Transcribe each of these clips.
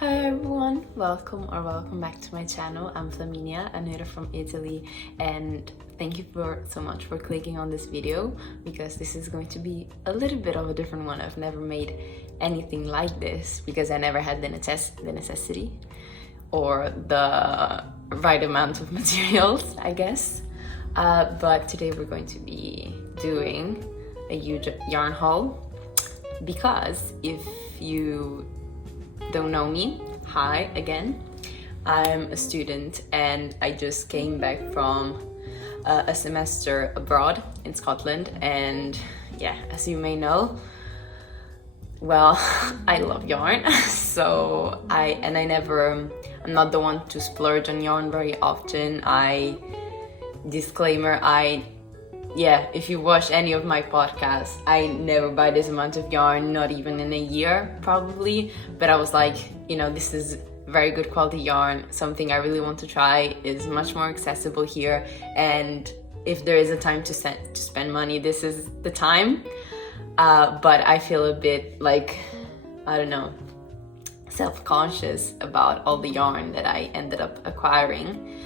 Hi everyone, welcome back to my channel. I'm Flaminia, a native from Italy, and thank you so much for clicking on this video because this is going to be a little bit of a different one. I've never made anything like this because I never had the necessity or the right amount of materials, I guess. But today we're going to be doing a huge yarn haul because if you don't know me, hi again. I'm a student and I just came back from a semester abroad in Scotland, and yeah, as you may know, well, I love yarn. So I'm not the one to splurge on yarn very often. Disclaimer, if you watch any of my podcasts, I never buy this amount of yarn, not even in a year probably, but I was like, this is very good quality yarn, something I really want to try, is much more accessible here, and if there is a time to spend money, this is the time. But I feel a bit like, I don't know, self-conscious about all the yarn that I ended up acquiring.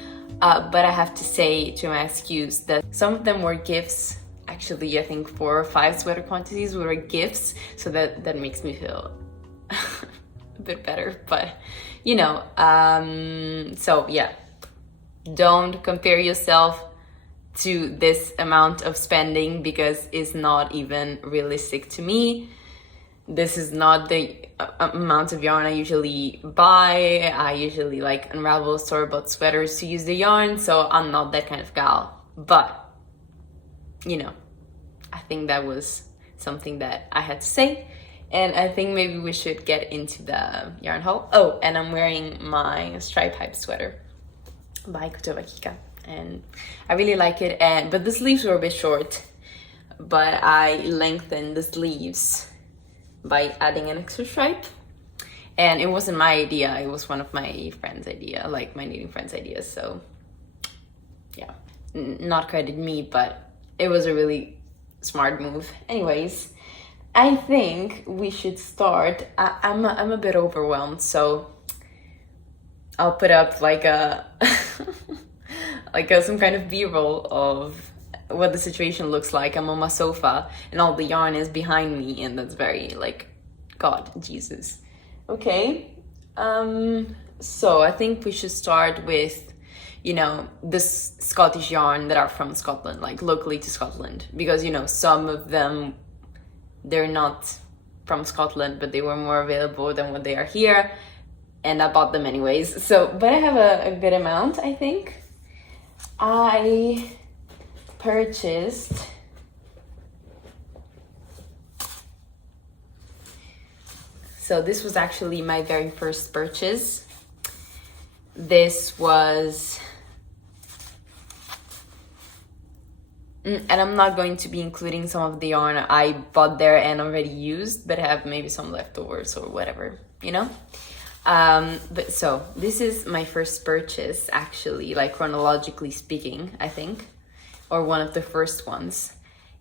But I have to say, to my excuse, that some of them were gifts. Actually, I think 4 or 5 sweater quantities were gifts, so that makes me feel a bit better. But so yeah, don't compare yourself to this amount of spending because it's not even realistic to me. This is not the amount of yarn I usually buy. I usually unravel store-bought sweaters to use the yarn, so I'm not that kind of gal. But I think that was something that I had to say, and I think maybe we should get into the yarn haul. Oh, and I'm wearing my stripe hype sweater by Veronika, and I really like it. But the sleeves were a bit short, but I lengthened the sleeves by adding an extra stripe, and it wasn't my idea, it was one of my friend's idea, my knitting friend's idea, so yeah, not credit me, but it was a really smart move. Anyways, I think we should start. I'm a bit overwhelmed, so I'll put up some kind of b-roll of what the situation looks like. I'm on my sofa and all the yarn is behind me, and that's very God, Jesus. Okay, so I think we should start with this Scottish yarn that are from Scotland, locally to Scotland, because some of them, they're not from Scotland, but they were more available than what they are here, and I bought them anyways. So, but I have a good amount. I think I purchased so this was actually my very first purchase. This was and I'm not going to be including some of the yarn I bought there and already used, but have maybe some leftovers or whatever, but so this is my first purchase, actually, chronologically speaking, I think, or one of the first ones.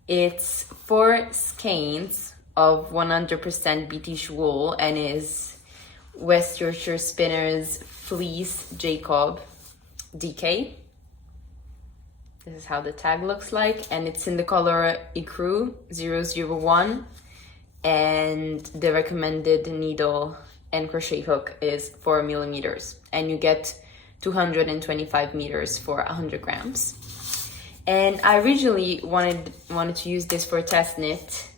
It's 4 skeins of 100% British wool and is West Yorkshire Spinners Fleece Jacob DK. This is how the tag looks like, and it's in the color Ecru 001, and the recommended needle and crochet hook is 4 millimeters, and you get 225 meters for 100 grams. And I originally wanted to use this for a test knit,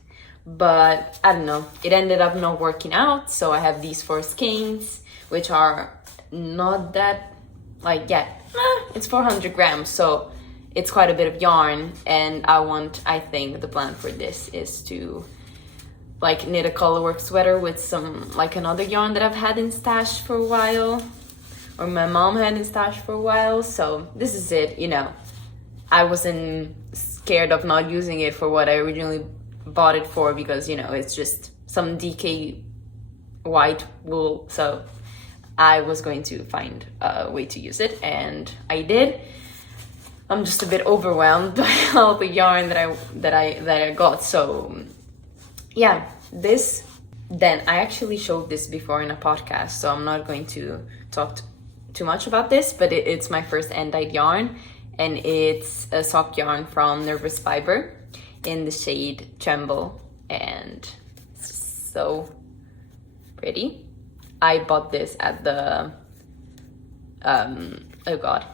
but I don't know, it ended up not working out. So I have these 4 skeins, which are not that it's 400 grams, so it's quite a bit of yarn. And I think the plan for this is to knit a colorwork sweater with some another yarn that I've had in stash for a while, or my mom had in stash for a while. So this is it. I wasn't scared of not using it for what I originally bought it for, because it's just some DK white wool, so I was going to find a way to use it, and I did. I'm just a bit overwhelmed by all the yarn that I got. So yeah, this Then I actually showed this before in a podcast, so I'm not going to talk too much about this, but it's my first end-dyed yarn, and it's a sock yarn from Nervous Fiber in the shade Tremble, and so pretty. I bought this at the oh god,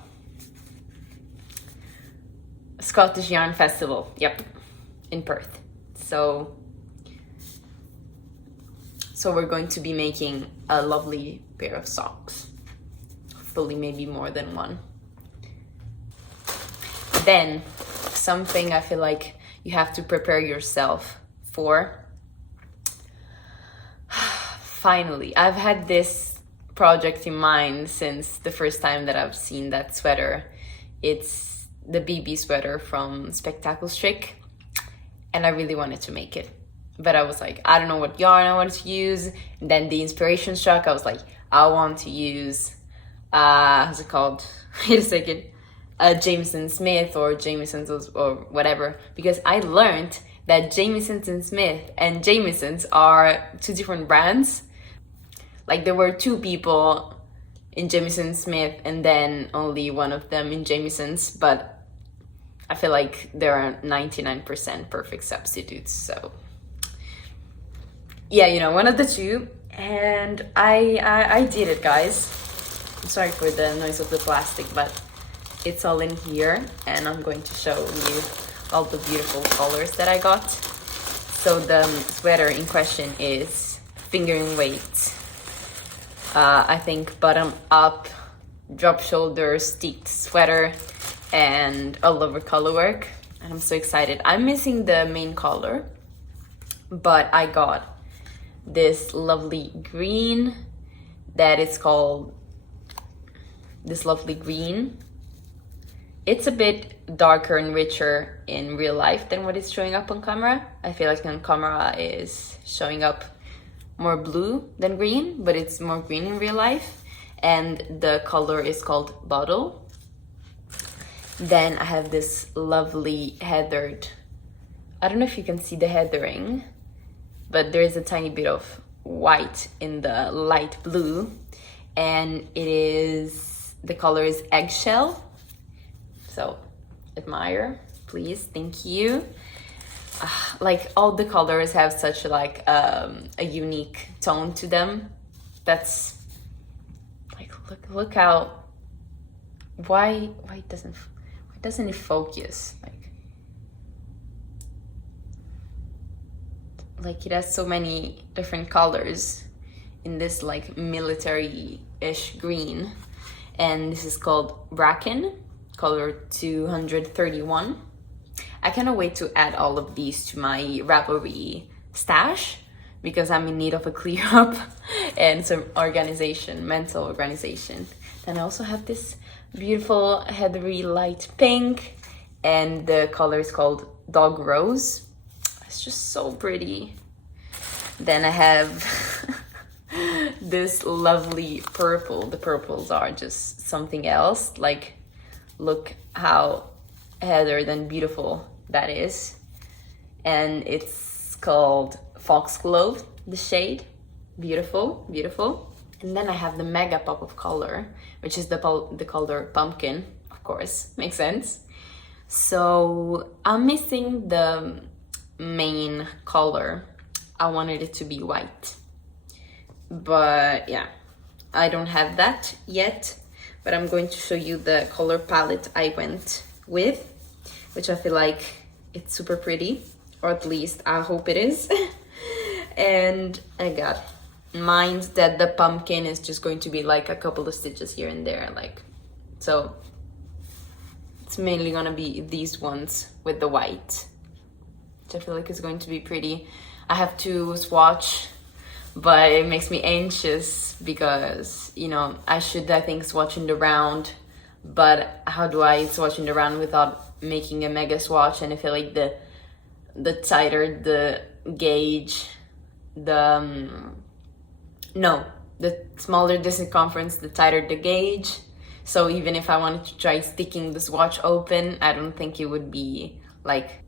Scottish Yarn Festival, yep, in Perth. So we're going to be making a lovely pair of socks, hopefully maybe more than one. Then something I feel like you have to prepare yourself for. Finally, I've had this project in mind since the first time that I've seen that sweater. It's the BB sweater from Spectacle Strick, and I really wanted to make it. But I was like, I don't know what yarn I wanted to use. And then the inspiration struck. I was like, I want to use, how's it called? Wait a second. Jamieson Smith or Jamieson's or whatever. Because I learned that Jamieson's and Smith and Jamieson's are two different brands. Like there were two people in Jamieson Smith and then only one of them in Jamieson's. But I feel like there are 99% perfect substitutes. So yeah, you know, one of the two, and I did it, guys. I'm sorry for the noise of the plastic, but it's all in here, and I'm going to show you all the beautiful colors that I got. So the sweater in question is fingering weight, I think bottom up, drop shoulder, steeped sweater, and all over color work, and I'm so excited. I'm missing the main color, but I got this lovely green that is called this lovely green. It's a bit darker and richer in real life than what is showing up on camera. I feel like on camera is showing up more blue than green, but it's more green in real life, and the color is called Bottle. Then I have this lovely heathered, I don't know if you can see the heathering, but there is a tiny bit of white in the light blue, and the color is Eggshell. So admire, please, thank you. Like all the colors have such like a unique tone to them. That's like, look how, why doesn't it focus? Like it has so many different colors in this like military-ish green, and this is called Bracken, color 231. I cannot wait to add all of these to my Ravelry stash because I'm in need of a clear up and some organization, mental organization. Then I also have this beautiful heathery light pink, and the color is called Dog Rose. It's just so pretty. Then I have this lovely purple. The purples are just something else. Like, look how heathered and beautiful that is. And it's called Foxglove, the shade. Beautiful, beautiful. And then I have the mega pop of color, which is the color pumpkin, of course, makes sense. So I'm missing the main color. I wanted it to be white, but yeah, I don't have that yet, but I'm going to show you the color palette I went with, which I feel like it's super pretty, or at least I hope it is. And I got in mind that the pumpkin is just going to be like a couple of stitches here and there, like, so it's mainly gonna be these ones with the white, which I feel like is going to be pretty. I have to swatch, but it makes me anxious because, you know, I think, swatch in the round, but how do I swatch in the round without making a mega swatch? And I feel like the tighter the gauge, the smaller the circumference, the tighter the gauge. So even if I wanted to try sticking the swatch open, I don't think it would be like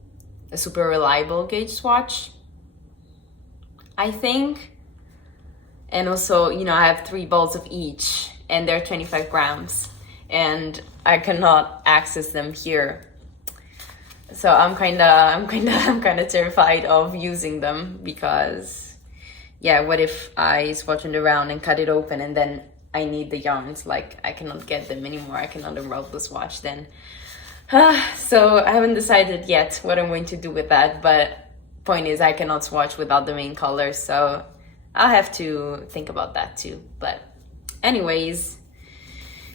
a super reliable gauge swatch. I think And also, you know, I have 3 balls of each, and they're 25 grams, and I cannot access them here. So I'm kind of terrified of using them because, yeah, what if I swatch it around and cut it open and then I need the yarns, like I cannot get them anymore, I cannot unroll the swatch then. So I haven't decided yet what I'm going to do with that, but point is I cannot swatch without the main colors, so I'll have to think about that too. But anyways,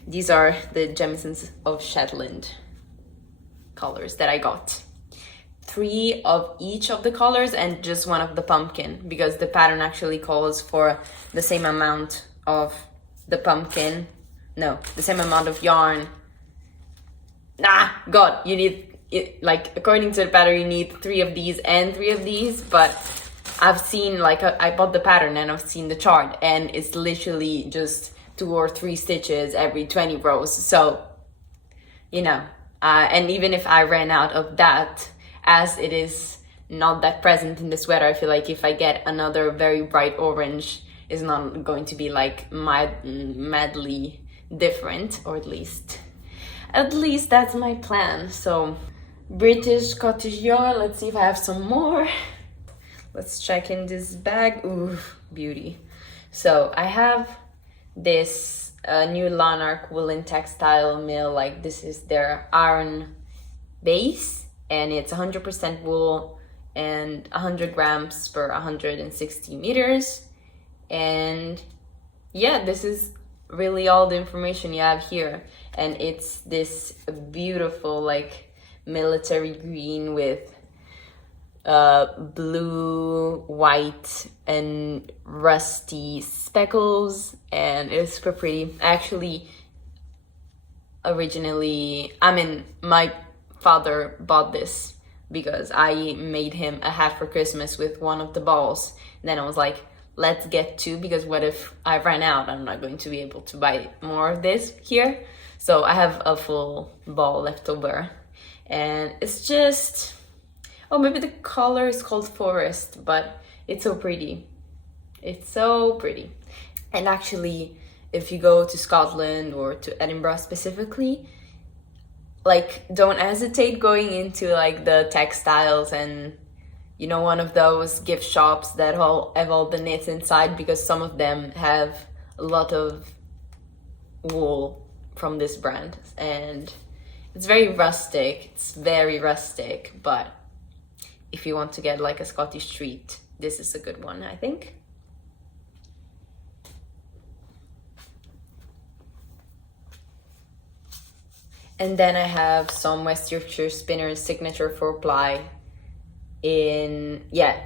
these are the Jamiesons of Shetland colors that I got. 3 of each of the colors and just 1 of the pumpkin, because the pattern actually calls for the same amount of the pumpkin. No, the same amount of yarn. God, you need it, like, according to the pattern, you need 3 of these and 3 of these, but I've seen, like, I bought the pattern and I've seen the chart, and it's literally just 2 or 3 stitches every 20 rows. So, you know, and even if I ran out of that, as it is not that present in the sweater, I feel like if I get another very bright orange, it's not going to be like madly different, or at least that's my plan. So British Scottish yarn, let's see if I have some more. Let's check in this bag. Ooh, beauty. So I have this new Lanark woolen textile mill, like this is their iron base, and it's 100% wool and 100 grams per 160 meters. And yeah, this is really all the information you have here. And it's this beautiful, like, military green with blue, white, and rusty speckles, and it's super pretty. Actually, originally, my father bought this because I made him a hat for Christmas with one of the balls. And then I was like, let's get 2, because what if I ran out? I'm not going to be able to buy more of this here. So I have a full ball left over, and it's just, oh, maybe the color is called Forest, but it's so pretty. It's so pretty. And actually, if you go to Scotland or to Edinburgh specifically, like, don't hesitate going into, like, the textiles and, you know, one of those gift shops that have all the knits inside, because some of them have a lot of wool from this brand, and it's very rustic. It's very rustic, but if you want to get like a Scottish treat, this is a good one, I think. And then I have some West Yorkshire Spinners signature 4-ply in, yeah,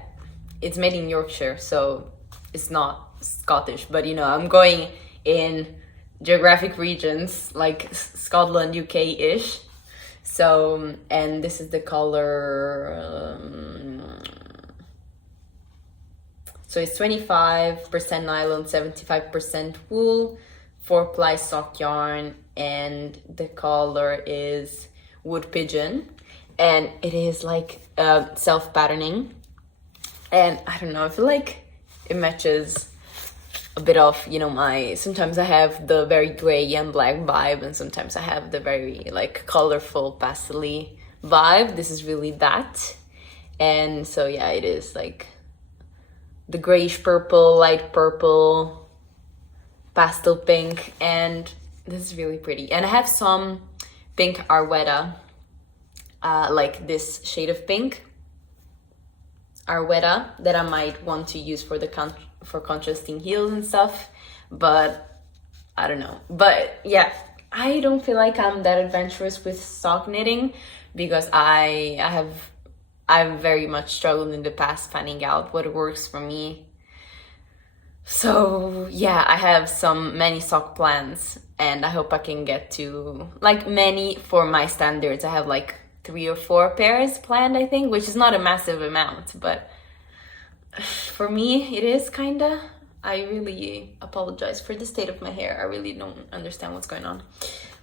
it's made in Yorkshire, so it's not Scottish, but you know, I'm going in geographic regions like Scotland, UK-ish. So, and this is the color, so it's 25% nylon, 75% wool, 4-ply sock yarn, and the color is Wood Pigeon, and it is like self-patterning, and I don't know, I feel like it matches a bit of, you know, sometimes I have the very gray and black vibe, and sometimes I have the very, like, colorful pastel-y vibe. This is really that. And so yeah, it is like the grayish purple, light purple, pastel pink, and this is really pretty. And I have some pink Arwetta, like this shade of pink Arwetta that I might want to use for for contrasting heels and stuff, but I don't know. But yeah, I don't feel like I'm that adventurous with sock knitting, because I've very much struggled in the past finding out what works for me. So yeah, I have many sock plans, and I hope I can get to, like, many for my standards. I have like 3 or 4 pairs planned, I think, which is not a massive amount, but for me it is kinda. I really apologize for the state of my hair. I really don't understand what's going on.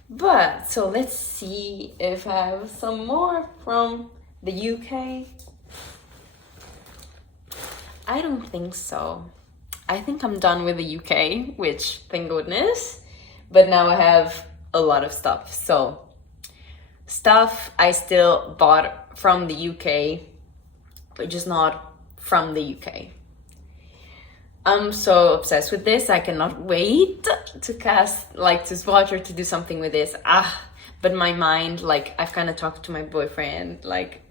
But so let's see if I have some more from the UK. I don't think so. I think I'm done with the UK, which thank goodness. But now I have a lot of stuff. So stuff I still bought from the UK, but just not from the UK. I'm so obsessed with this. I cannot wait to cast, like, to swatch or to do something with this. But my mind, like, I've kind of talked to my boyfriend, like,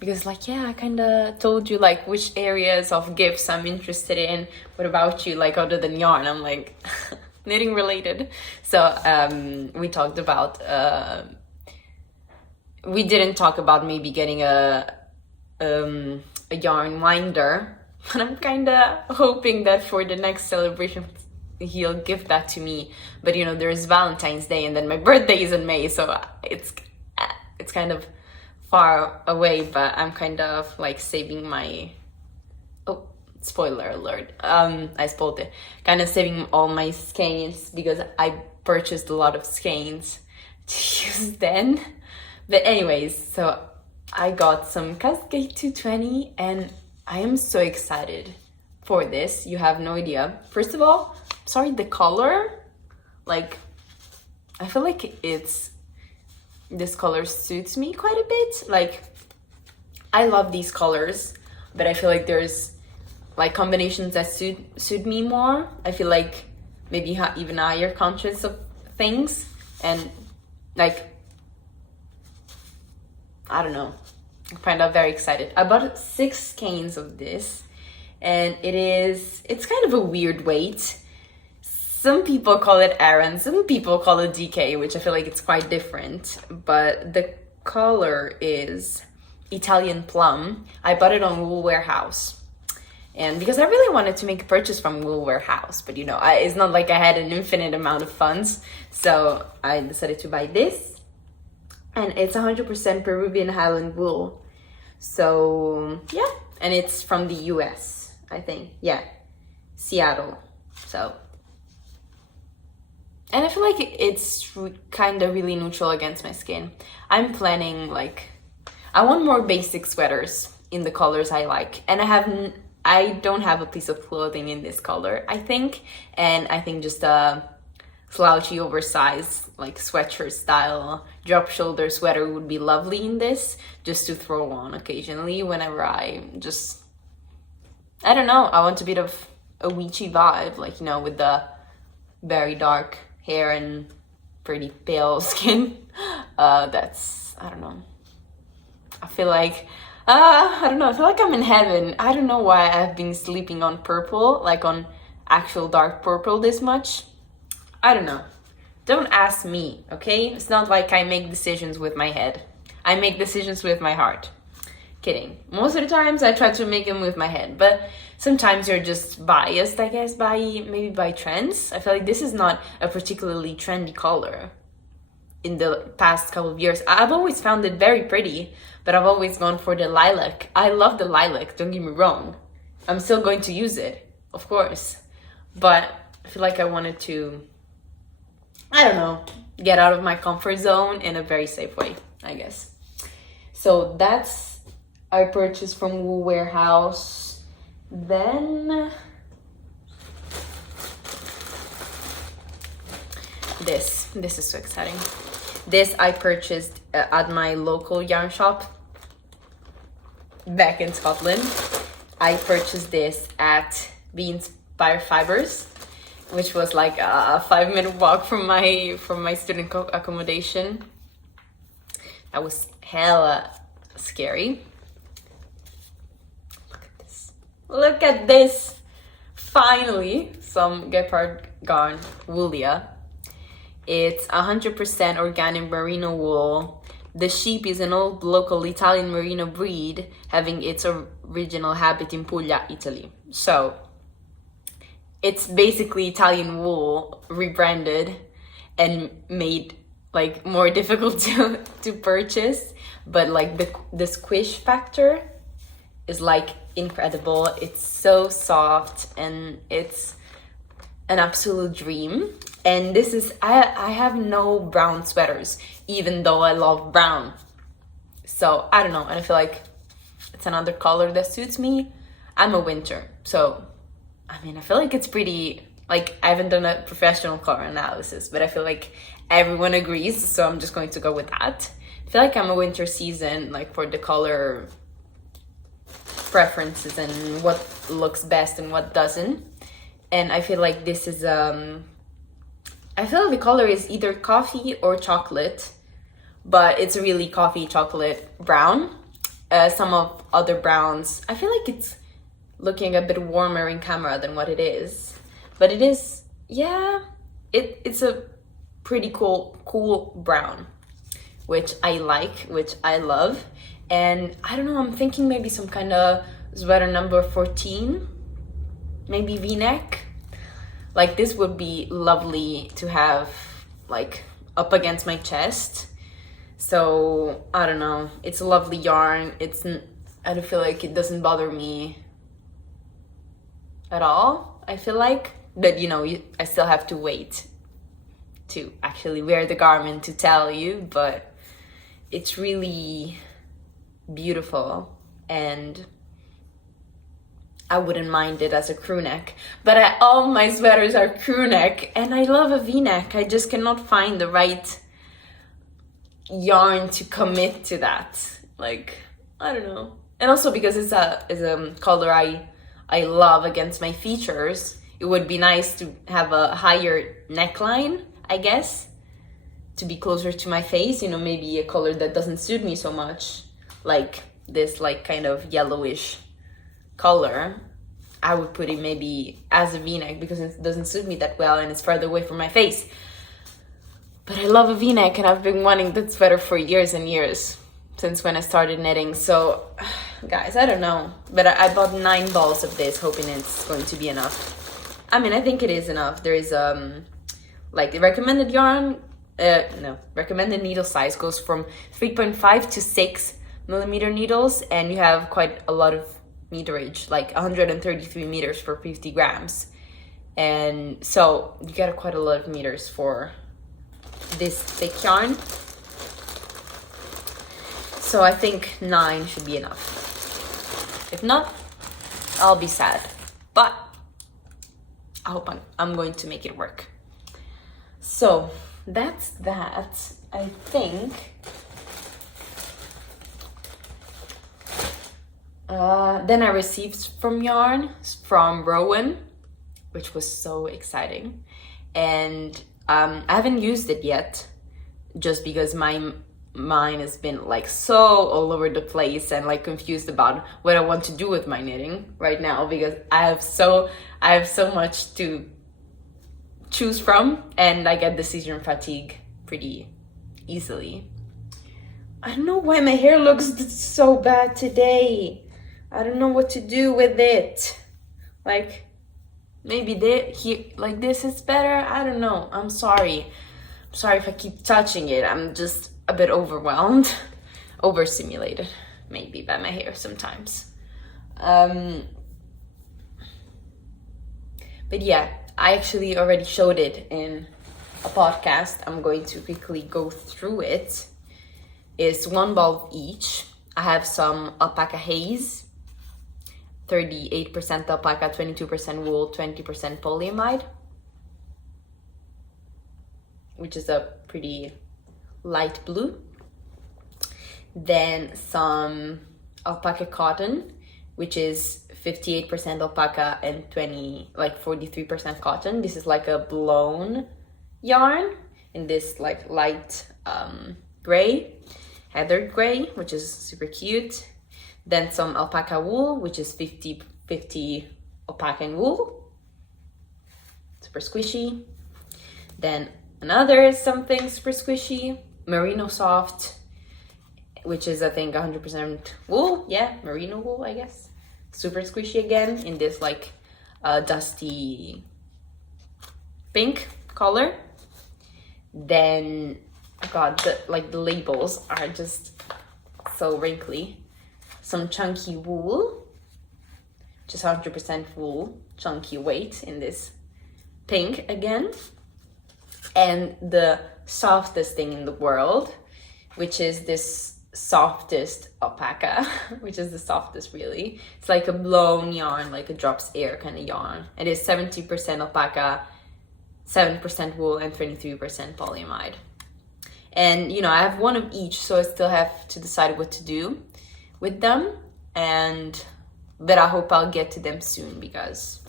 because, like, yeah, I kind of told you, like, which areas of gifts I'm interested in. What about you, like, other than yarn? I'm like, knitting related. So we talked about, we didn't talk about maybe getting a yarn winder. But I'm kind of hoping that for the next celebration, he'll give that to me. But, you know, there's Valentine's Day and then my birthday is in May. So it's kind of far away, but I'm kind of like saving my... Oh, spoiler alert. I spoiled it. Kind of saving all my skeins because I purchased a lot of skeins to use then. But anyways, so I got some Cascade 220 and I am so excited for this. You have no idea. First of all, sorry, the color, like, I feel like this color suits me quite a bit. Like, I love these colors, but I feel like there's like combinations that suit me more. I feel like maybe even higher conscious of things, and like, I don't know. I find out very excited. I bought 6 skeins of this, and it's kind of a weird weight. Some people call it Aran, some people call it DK, which I feel like it's quite different. But the color is Italian Plum. I bought it on Wool Warehouse. And because I really wanted to make a purchase from Wool Warehouse, but you know, it's not like I had an infinite amount of funds. So I decided to buy this. And it's 100% Peruvian Highland wool. So, yeah. And it's from the US, I think. Yeah. Seattle. So. And I feel like it's kind of really neutral against my skin. I'm planning, like... I want more basic sweaters in the colors I like. And I don't have a piece of clothing in this color, I think. And I think just a slouchy, oversized, like sweatshirt style drop shoulder sweater would be lovely in this, just to throw on occasionally whenever I don't know, I want a bit of a witchy vibe, like, you know, with the very dark hair and pretty pale skin. I don't know, I feel like I don't know, I feel like I'm in heaven. I don't know why I've been sleeping on purple, like on actual dark purple this much. I don't know. Don't ask me, okay? It's not like I make decisions with my head. I make decisions with my heart. Kidding. Most of the times I try to make them with my head, but sometimes you're just biased, I guess, maybe by trends. I feel like this is not a particularly trendy color in the past couple of years. I've always found it very pretty, but I've always gone for the lilac. I love the lilac, don't get me wrong. I'm still going to use it, of course. But I feel like I wanted to, I don't know, get out of my comfort zone in a very safe way, I guess. So that's, I purchased from Wool Warehouse. Then this is so exciting. This I purchased at my local yarn shop back in Scotland. I purchased this at Be Inspired Fibers, which was like a 5-minute walk from my student accommodation. That was hella scary. Look at this! Finally, some Gepard Garn Woolia. It's 100% organic merino wool. The sheep is an old local Italian merino breed, having its original habit in Puglia, Italy. So, it's basically Italian wool rebranded and made like more difficult to purchase, but like the squish factor is like incredible. It's so soft and it's an absolute dream. And this is, I have no brown sweaters, even though I love brown. So I don't know, and I feel like it's another color that suits me. I'm a winter, so I mean, I feel like it's pretty, like, I haven't done a professional color analysis, but I feel like everyone agrees, so I'm just going to go with that. I feel like I'm a winter season, like, for the color preferences and what looks best and what doesn't. And I feel like this is, I feel like the color is either coffee or chocolate, but it's a really coffee chocolate brown. Some of other browns, I feel like it's looking a bit warmer in camera than what it is, but it is, yeah, it's a pretty cool brown, which I like, which I love. And I don't know, I'm thinking maybe some kind of sweater number 14, maybe v-neck. Like, this would be lovely to have like up against my chest. So I don't know, it's a lovely yarn. I don't feel like it doesn't bother me at all, I feel like. But you know, I still have to wait to actually wear the garment to tell you, but it's really beautiful and I wouldn't mind it as a crew neck. But all my sweaters are crew neck and I love a v-neck. I just cannot find the right yarn to commit to that. Like, I don't know. And also because it's a color I love against my features, it would be nice to have a higher neckline, I guess, to be closer to my face. You know, maybe a color that doesn't suit me so much, like this like kind of yellowish color. I would put it maybe as a v-neck because it doesn't suit me that well and it's further away from my face. But I love a v-neck and I've been wanting that sweater for years and years, since when I started knitting. So guys, I don't know, but I bought 9 balls of this hoping it's going to be enough. I mean, I think it is enough. There is like the recommended yarn, recommended needle size goes from 3.5 to 6 millimeter needles, and you have quite a lot of meterage, like 133 meters for 50 grams. And so you get quite a lot of meters for this thick yarn. So I think 9 should be enough. If not, I'll be sad. But I hope I'm going to make it work. So that's that. I think then I received from Rowan, which was so exciting. And I haven't used it yet, just because mine has been like so all over the place and like confused about what I want to do with my knitting right now, because I have so much to choose from and I get decision fatigue pretty easily. I don't know why my hair looks so bad today. I don't know what to do with it. Like, maybe like this is better. I don't know. I'm sorry. I'm sorry if I keep touching it. I'm just a bit overwhelmed, overstimulated maybe by my hair sometimes. But yeah, I actually already showed it in a podcast. I'm going to quickly go through it. It's 1 ball each. I have some alpaca haze, 38% alpaca, 22% wool, 20% polyamide, which is a pretty light blue. Then some alpaca cotton, which is 58% alpaca and 43% cotton. This is like a blown yarn in this like light gray, heathered gray, which is super cute. Then some alpaca wool, which is 50-50 alpaca and wool, super squishy. Then another something super squishy, merino soft, which is I think 100% wool. Yeah, merino wool, I guess. Super squishy again in this like dusty pink color. Then, God, the labels are just so wrinkly. Some chunky wool, just 100% wool, chunky weight in this pink again. And the softest thing in the world, which is this softest alpaca, which is the softest really. It's like a blown yarn, like a drops air kind of yarn. It is 70% alpaca, 7% wool, and 23% polyamide. And you know, I have one of each, so I still have to decide what to do with them. But I hope I'll get to them soon because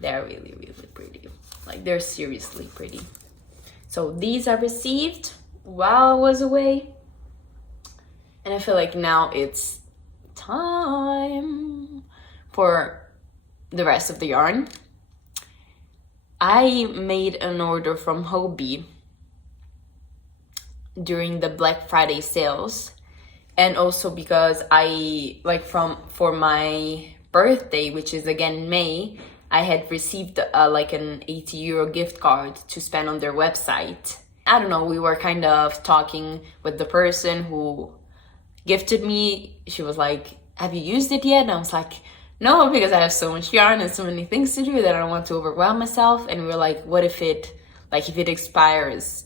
they're really, really pretty. Like, they're seriously pretty. So these I received while I was away. And I feel like now it's time for the rest of the yarn. I made an order from Hobbii during the Black Friday sales, and also because I for my birthday, which is again in May, I had received like an 80 euro gift card to spend on their website. I don't know, we were kind of talking with the person who gifted me. She was like, have you used it yet? And I was like, no, because I have so much yarn and so many things to do that I don't want to overwhelm myself. And we were like, what if it expires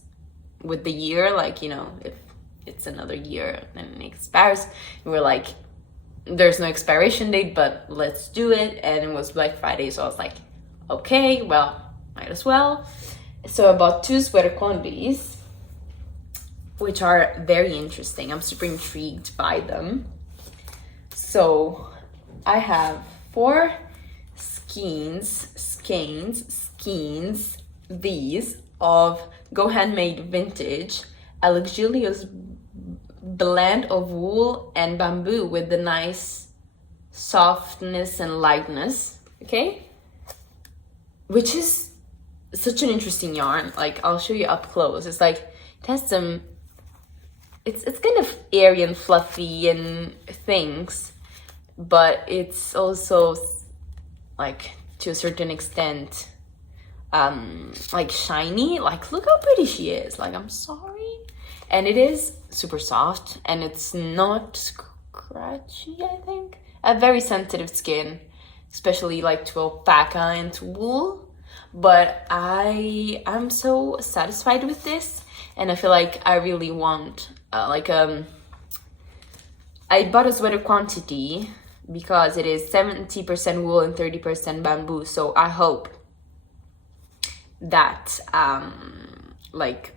with the year, like, you know, if it's another year and it expires. And we're like, there's no expiration date, but let's do it. And it was Black Friday, so I was like, okay, well, might as well. So I bought 2 sweater quantities, which are very interesting. I'm super intrigued by them. So I have 4 skeins, these of Go Handmade Vintage, a luxurious blend of wool and bamboo with the nice softness and lightness, okay? Which is such an interesting yarn. Like, I'll show you up close. It's like, it has some, it's kind of airy and fluffy and things, but it's also like, to a certain extent, like shiny. Like, look how pretty she is. Like, I'm sorry. And it is super soft, and it's not scratchy, I think. I have very sensitive skin, especially like to alpaca and to wool. But I'm so satisfied with this, and I feel like I really want I bought a sweater quantity because it is 70% wool and 30% bamboo. So I hope that like,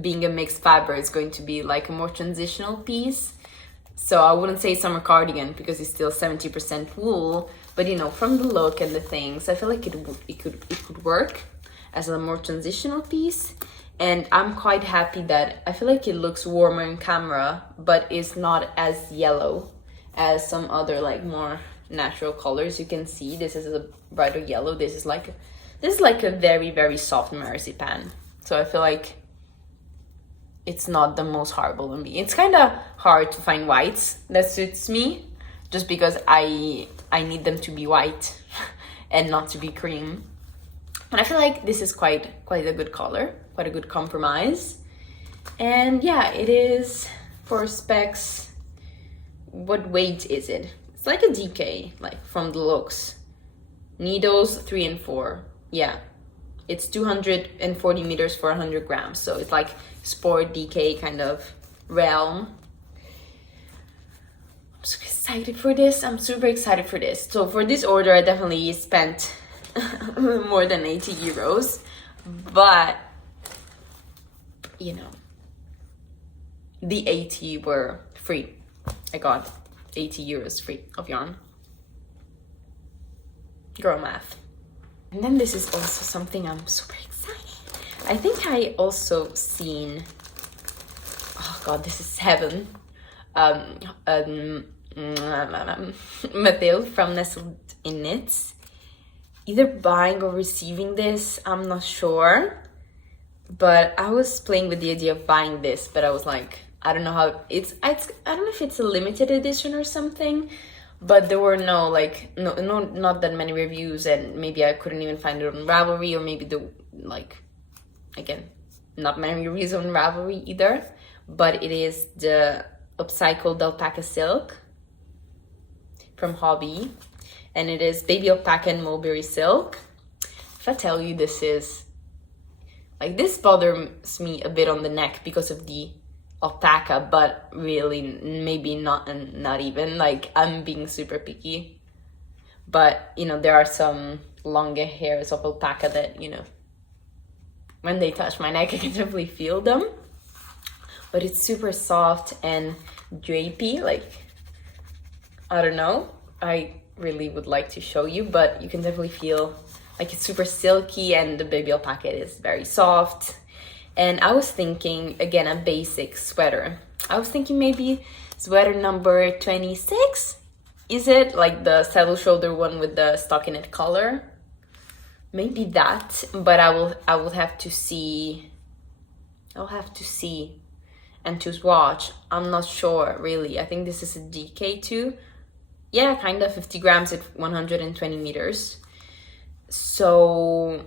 being a mixed fabric is going to be like a more transitional piece. So I wouldn't say summer cardigan because it's still 70% wool, but you know, from the look and the things, I feel like it could work as a more transitional piece. And I'm quite happy that I feel like it looks warmer in camera, but it's not as yellow as some other like more natural colors. You can see this is a brighter yellow. This is like a very, very soft marzipan. So I feel like it's not the most horrible on me. It's kind of hard to find whites that suits me, just because I need them to be white and not to be cream. And I feel like this is quite a good color, quite a good compromise. And yeah, it is for specs. What weight is it? It's like a DK, like from the looks. Needles 3 and 4. Yeah, it's 240 meters for 100 grams. So it's like sport DK kind of realm. I'm so excited for this. I'm super excited for this. So for this order, I definitely spent more than 80 euros. But, you know, the 80 were free. I got 80 euros free of yarn. Girl math. And then this is also something I'm super excited. I think I also seen, oh god, this is heaven. Mathilde from Nestled in Knits, either buying or receiving this, I'm not sure. But I was playing with the idea of buying this, but I was like, I don't know how it's I don't know if it's a limited edition or something. But there were not that many reviews, and maybe I couldn't even find it on Ravelry, or maybe again, not many reviews on Ravelry either. But it is the upcycled alpaca silk from Hobbii, and it is baby alpaca and mulberry silk. If I tell you this is, like, this bothers me a bit on the neck because of the alpaca, but really maybe not even, like I'm being super picky. But you know, there are some longer hairs of alpaca that, you know, when they touch my neck I can definitely feel them. But it's super soft and drapey, like I don't know, I really would like to show you, but you can definitely feel like it's super silky, and the baby alpaca is very soft. And I was thinking, again, a basic sweater. I was thinking maybe sweater number 26. Is it like the saddle shoulder one with the stockinette collar? Maybe that, but I will have to see. I'll have to see and to swatch. I'm not sure really. I think this is a DK2. Yeah, kind of 50 grams at 120 meters. So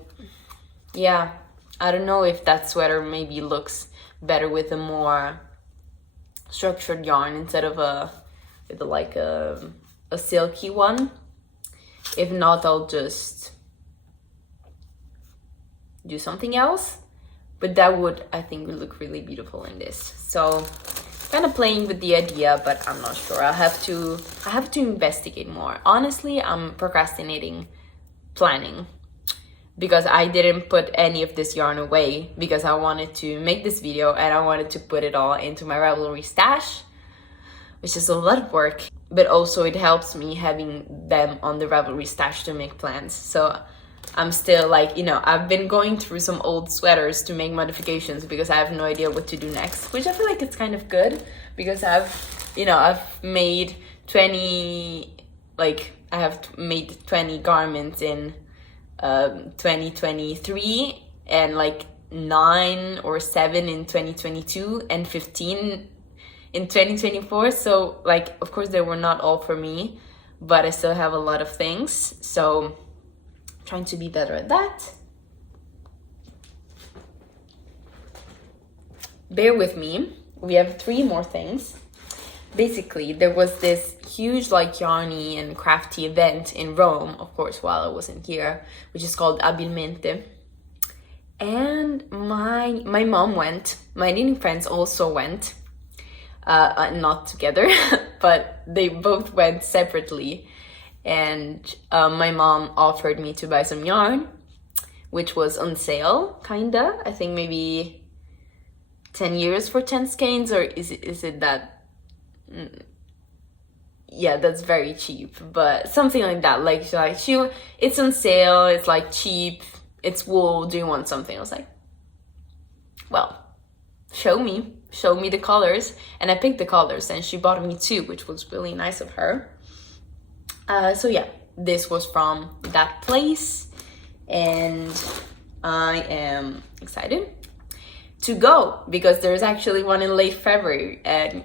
yeah, I don't know if that sweater maybe looks better with a more structured yarn instead of with like a silky one. If not, I'll just do something else. But that would, I think, would look really beautiful in this. So kind of playing with the idea, but I'm not sure. I have to investigate more. Honestly, I'm procrastinating planning because I didn't put any of this yarn away because I wanted to make this video and I wanted to put it all into my Ravelry stash, which is a lot of work, but also it helps me having them on the Ravelry stash to make plans. So I'm still like, you know, I've been going through some old sweaters to make modifications because I have no idea what to do next, which I feel like it's kind of good because I've made 20, like I have made 20 garments in 2023 and like 9 or 7 in 2022 and 15 in 2024. So like, of course they were not all for me, but I still have a lot of things. So trying to be better at that. Bear with me. We have 3 more things. Basically, there was this huge like yarny and crafty event in Rome, of course, while I wasn't here, which is called Abilmente. And my mom went. My knitting friends also went. Not together, but they both went separately. And my mom offered me to buy some yarn, which was on sale, kinda. I think maybe 10 years for 10 skeins, or is it that? Yeah, that's very cheap, but something like that. Like it's on sale, it's like cheap, it's wool, do you want something? I was like, well, show me the colors. And I picked the colors and she bought me 2, which was really nice of her. So yeah, this was from that place and I am excited to go because there's actually one in late February and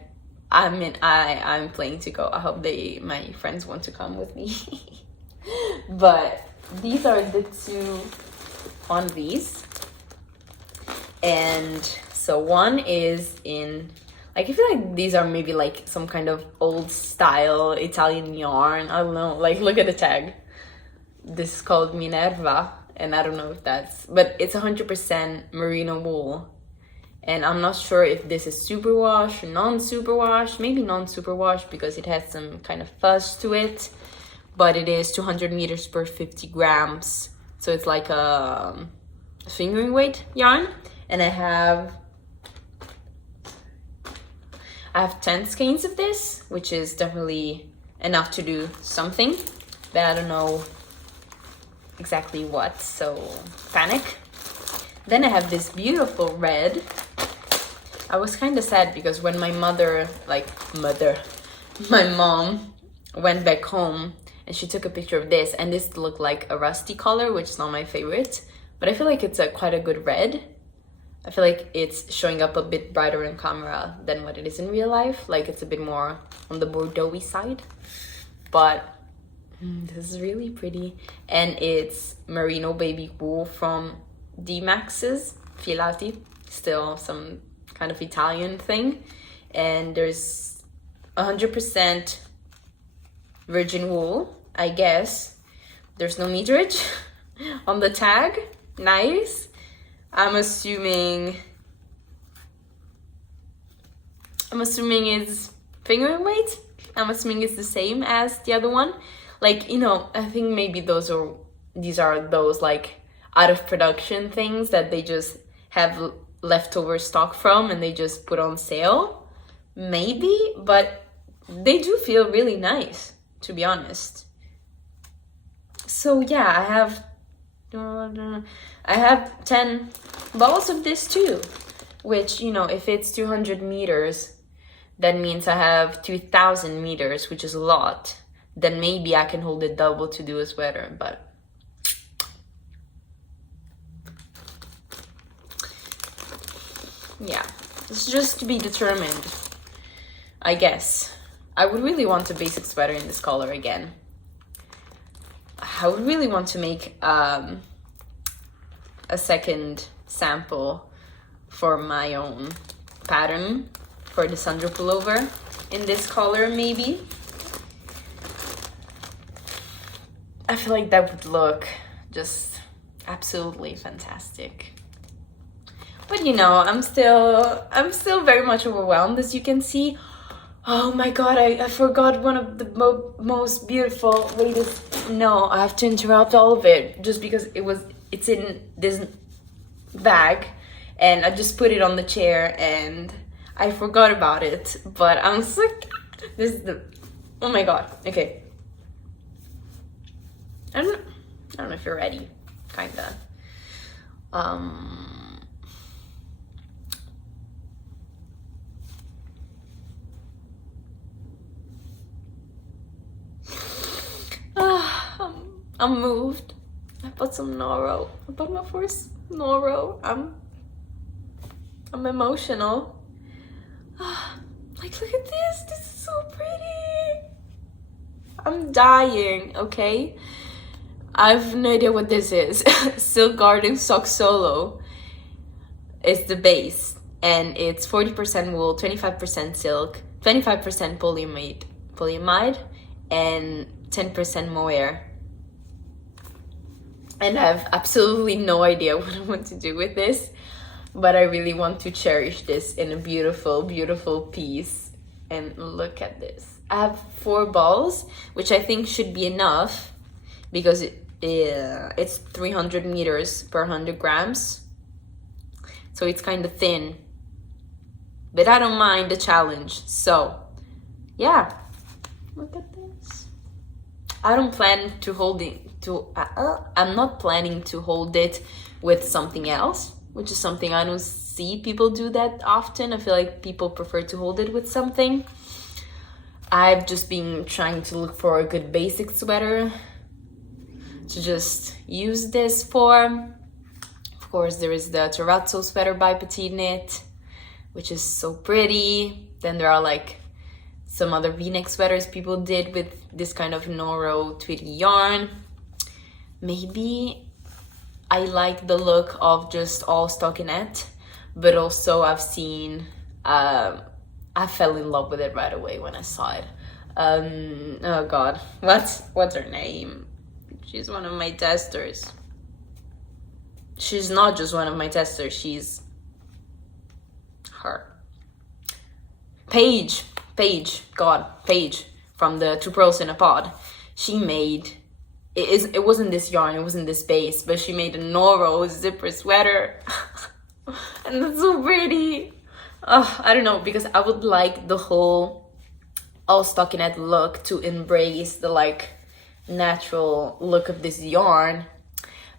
I'm planning to go. I hope my friends want to come with me. But these are the 2 on these. And so one is in, like, I feel like these are maybe like some kind of old style Italian yarn. I don't know, like look at the tag. This is called Minerva and I don't know if but it's 100% merino wool. And I'm not sure if this is superwash or non-superwash. Maybe non-superwash because it has some kind of fuzz to it. But it is 200 meters per 50 grams. So it's like a fingering weight yarn. And I have 10 skeins of this, which is definitely enough to do something. But I don't know exactly what, so panic. Then I have this beautiful red. I was kind of sad because when my mom went back home and she took a picture of this, and this looked like a rusty color, which is not my favorite, but I feel like it's quite a good red. I feel like it's showing up a bit brighter in camera than what it is in real life. Like it's a bit more on the Bordeaux-y side, but this is really pretty. And it's merino baby wool from D-Max's Filati, still some kind of Italian thing. And there's 100% virgin wool, I guess. There's no meterage on the tag. Nice. I'm assuming I'm assuming is finger weight. I'm assuming it's the same as the other one. Like, you know, I think maybe these are those like out of production things that they just have leftover stock from and they just put on sale. Maybe, but they do feel really nice, to be honest. So yeah, I have 10 balls of this too, which, you know, if it's 200 meters, that means I have 2,000 meters, which is a lot. Then maybe I can hold it double to do a sweater, but yeah, it's just to be determined, I guess. I would really want a basic sweater in this color again. I would really want to make a second sample for my own pattern for the Sandro pullover in this color, maybe. I feel like that would look just absolutely fantastic. But you know, I'm still very much overwhelmed, as you can see. Oh my god, I forgot one of the most beautiful. No, I have to interrupt all of it just because it's in this bag and I just put it on the chair and I forgot about it. But I'm so this is the oh my god. Okay. I don't know if you're ready. Kinda. I'm moved. I bought some Noro. I bought my first Noro. I'm emotional. Like, look at this. This is so pretty. I'm dying, okay? I have no idea what this is. Silk Garden Sock Solo is the base. And it's 40% wool, 25% silk, 25% polyamide, and 10% mohair. And I have absolutely no idea what I want to do with this, but I really want to cherish this in a beautiful, beautiful piece. And look at this. I have 4 balls, which I think should be enough because it's 300 meters per 100 grams. So it's kind of thin, but I don't mind the challenge. So yeah, look at this. I don't plan to hold it I'm not planning to hold it with something else, which is something I don't see people do that often. I feel like people prefer to hold it with something. I've just been trying to look for a good basic sweater to just use this for. Of course, there is the terrazzo sweater by Petite Knit, which is so pretty. Then there are like some other v-neck sweaters people did with this kind of Noro tweedy yarn. Maybe I like the look of just all stockinette, but also I've seen, I fell in love with it right away when I saw it. Oh god, what's her name? She's one of my testers. She's not just one of my testers, she's her. Paige from the Two Pearls in a Pod. She made, it wasn't this yarn, it wasn't this base, but she made a Noro zipper sweater. And that's so pretty. I don't know, because I would like the whole all stockinette look to embrace the like natural look of this yarn,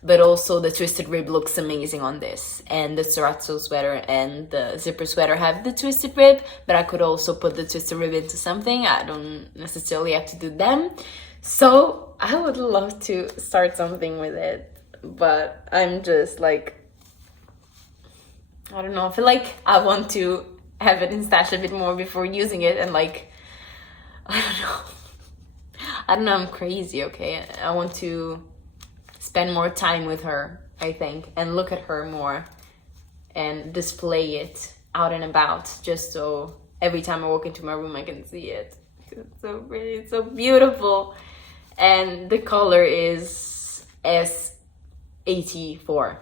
but also the twisted rib looks amazing on this. And the terrazzo sweater and the zipper sweater have the twisted rib, but I could also put the twisted rib into something. I don't necessarily have to do them. So I would love to start something with it, but I'm just like, I don't know, I feel like I want to have it in stash a bit more before using it, and like, I don't know, I'm crazy, okay? I want to spend more time with her, I think, and look at her more and display it out and about, just so every time I walk into my room I can see it. It's so pretty, it's so beautiful. And the color is S84.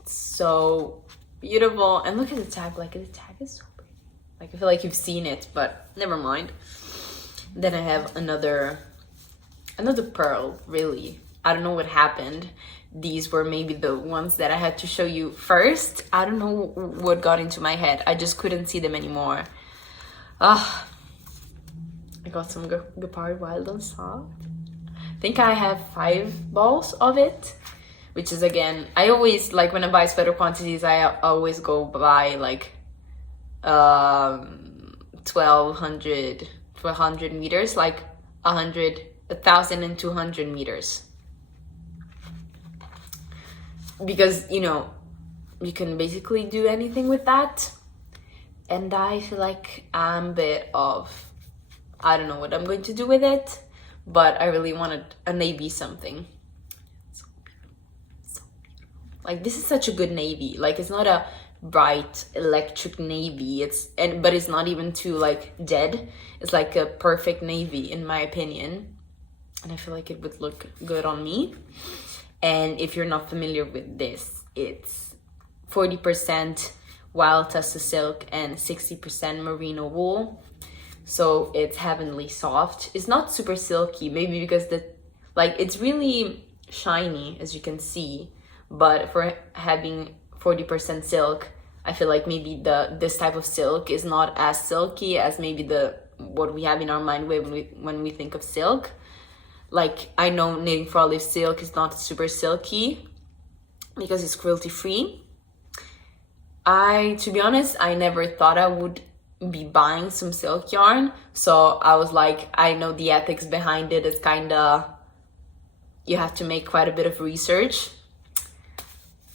It's so beautiful. And look at the tag, like the tag is so pretty. Like, I feel like you've seen it, but never mind. Then I have another pearl, really. I don't know what happened. These were maybe the ones that I had to show you first. I don't know what got into my head. I just couldn't see them anymore. Ah, I got some Gepard Wild and Soft. I think I have 5 balls of it, which is, again, I always, like, when I buy sweater quantities, I always go by like 1,200 meters, like 1,200 meters, because, you know, you can basically do anything with that. And I feel like I'm a bit of, I don't know what I'm going to do with it, but I really wanted a navy something. So beautiful. So beautiful. Like, this is such a good navy. Like, it's not a bright electric navy, but it's not even too, like, dead. It's like a perfect navy, in my opinion, and I feel like it would look good on me. And if you're not familiar with this, it's 40% wild tussar silk and 60% merino wool, so it's heavenly soft. It's not super silky, maybe because it's really shiny, as you can see, but for having 40% silk, I feel like maybe this type of silk is not as silky as maybe what we have in our mind when we think of silk. Like, I know knitting for olive silk is not super silky because it's cruelty free. To be honest, I never thought I would be buying some silk yarn, so I was like, I know the ethics behind it is kinda, you have to make quite a bit of research,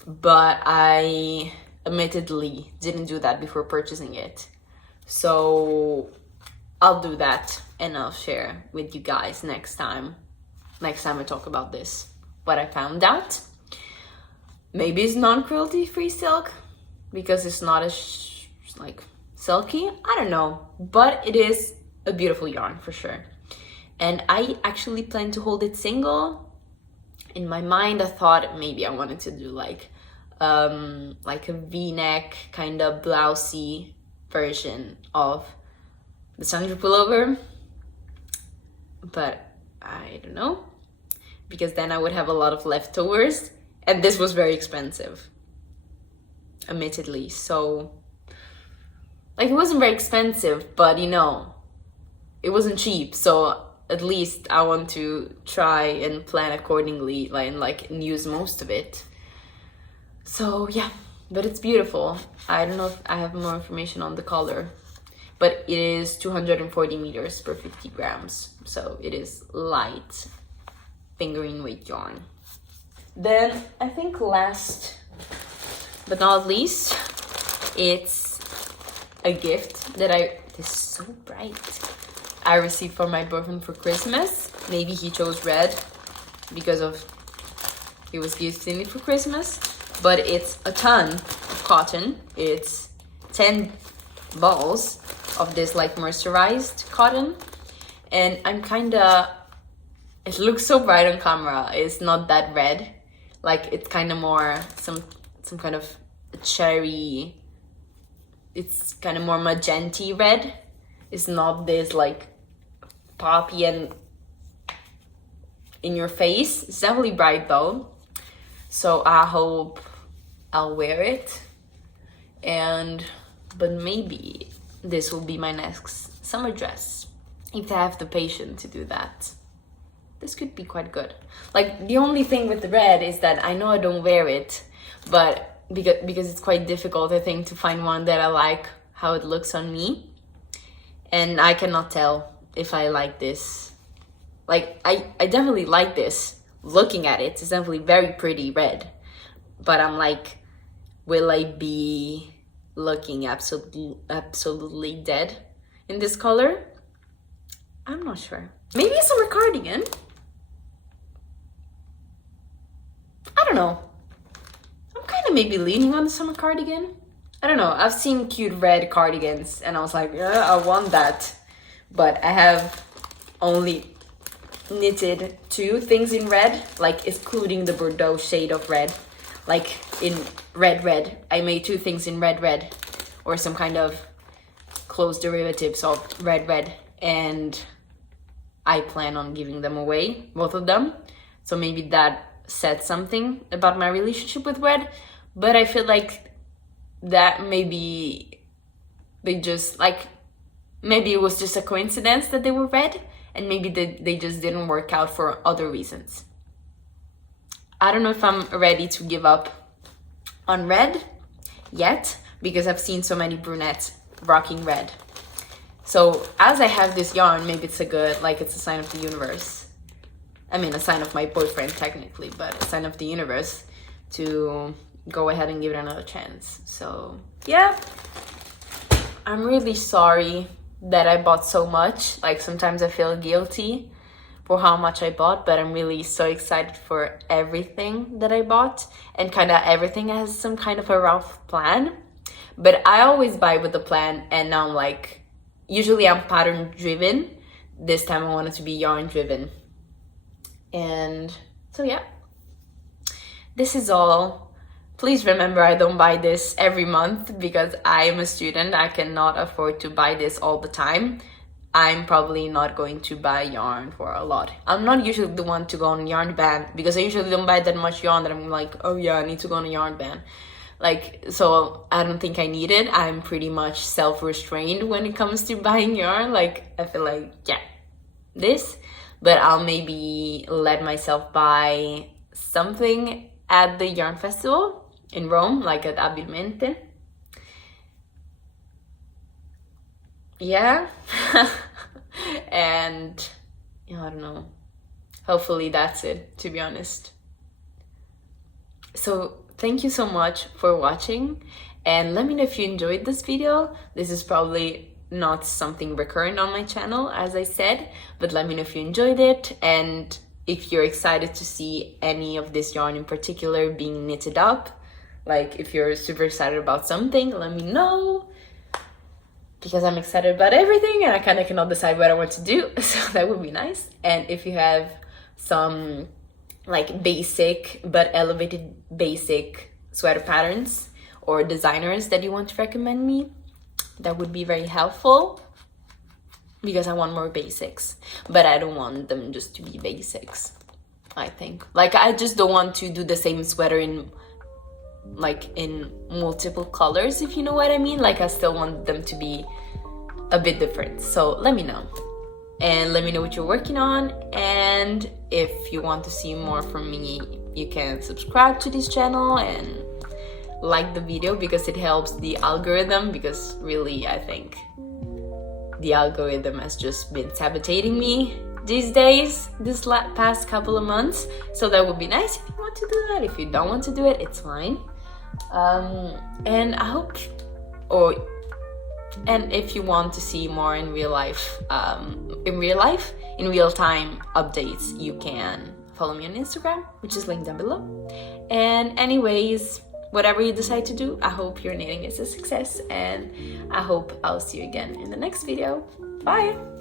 but I admittedly didn't do that before purchasing it. So I'll do that and I'll share with you guys next time I talk about this, what I found out. Maybe it's non-cruelty free silk because it's not as like silky, I don't know, but it is a beautiful yarn for sure. And I actually plan to hold it single. In my mind, I thought maybe I wanted to do like a V-neck kind of blousey version of the Sandra pullover, but I don't know, because then I would have a lot of leftovers, and this was very expensive, admittedly. So, like, it wasn't very expensive, but, you know, it wasn't cheap, so at least I want to try and plan accordingly, and use most of it. So yeah, but it's beautiful. I don't know if I have more information on the color, but it is 240 meters per 50 grams, so it is light fingering weight yarn. Then I think last but not least, it's a gift that it is so bright, I received for my boyfriend for Christmas. Maybe he chose red because he was gifting it for Christmas, but it's a ton of cotton. It's 10 balls of this like moisturized cotton, and it looks so bright on camera. It's not that red, like it's kind of more some kind of cherry. It's kind of more magenta red. It's not this like poppy and in your face. It's definitely bright though, so I hope I'll wear it. But maybe this will be my next summer dress if I have the patience to do that. This could be quite good. Like, the only thing with the red is that I know I don't wear it, but because it's quite difficult, I think, to find one that I like how it looks on me, and I cannot tell if I like this. Like, I definitely like this. Looking at it, it's definitely very pretty red, but I'm like, will I be looking absolutely dead in this color? I'm not sure. Maybe a summer cardigan? I don't know. I'm kind of maybe leaning on the summer cardigan. I don't know. I've seen cute red cardigans and I was like, yeah, I want that. But I have only knitted 2 things in red, like excluding the Bordeaux shade of red. Like in red. I made 2 things in red, or some kind of close derivatives of red, and I plan on giving them away, both of them. So maybe that said something about my relationship with red, but I feel like that maybe they just like, maybe it was just a coincidence that they were red, and maybe they just didn't work out for other reasons. I don't know if I'm ready to give up on red yet, because I've seen so many brunettes rocking red. So as I have this yarn, maybe it's a good, like, it's a sign of the universe. I mean, a sign of my boyfriend technically, but a sign of the universe to go ahead and give it another chance. So yeah, I'm really sorry that I bought so much. Like, sometimes I feel guilty for how much I bought, but I'm really so excited for everything that I bought, and kind of everything has some kind of a rough plan. But I always buy with a plan, and now I'm like, usually I'm pattern driven. This time I wanted to be yarn driven. And so yeah, this is all. Please remember, I don't buy this every month because I am a student. I cannot afford to buy this all the time. I'm probably not going to buy yarn for a lot. I'm not usually the one to go on a yarn ban, because I usually don't buy that much yarn that I'm like, oh yeah, I need to go on a yarn ban. Like, so I don't think I need it. I'm pretty much self-restrained when it comes to buying yarn. Like, I feel like, yeah, this, but I'll maybe let myself buy something at the yarn festival in Rome, like at Abilmente. Yeah. And I don't know, hopefully that's it, to be honest. So thank you so much for watching, and let me know if you enjoyed this video. This is probably not something recurrent on my channel, as I said, but let me know if you enjoyed it, and if you're excited to see any of this yarn in particular being knitted up. Like, if you're super excited about something, let me know, because I'm excited about everything and I kind of cannot decide what I want to do. So that would be nice. And if you have some like basic but elevated basic sweater patterns or designers that you want to recommend me, that would be very helpful, because I want more basics, but I don't want them just to be basics. I think, like, I just don't want to do the same sweater in multiple colors, if you know what I mean. Like, I still want them to be a bit different. So let me know, and let me know what you're working on, and if you want to see more from me, you can subscribe to this channel and like the video, because it helps the algorithm, because really I think the algorithm has just been sabotaging me these days, this past couple of months. So that would be nice if you want to do that. If you don't want to do it, it's fine. And I hope, and if you want to see more in real time updates, you can follow me on Instagram, which is linked down below. And anyways, whatever you decide to do, I hope your knitting is a success, and I hope I'll see you again in the next video. Bye!